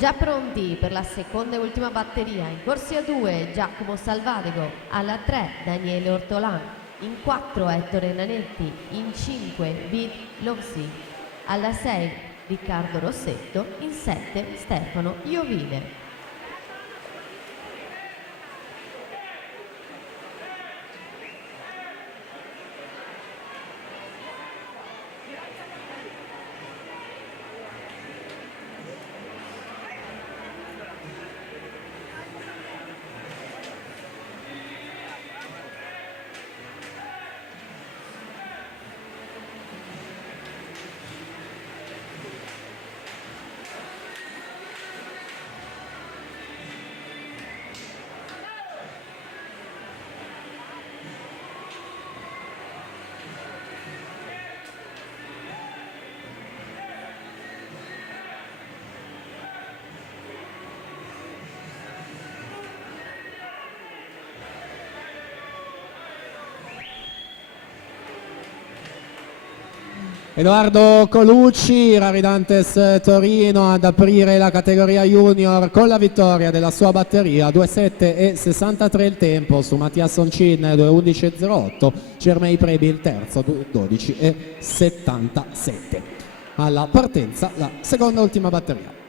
Già pronti per la seconda e ultima batteria. In corsia 2 Giacomo Salvadego, alla 3 Daniele Ortolan, in 4 Ettore Nanetti, in 5 Vid Lovsi, alla 6 Riccardo Rossetto, in 7 Stefano Iovine. Edoardo Colucci, Raridantes Torino, ad aprire la categoria junior con la vittoria della sua batteria. 2.7 e 63 il tempo su Mattia Soncin, 2.11.08, Cermei Prebi il terzo, 2.12 e 77. Alla partenza la seconda ultima batteria.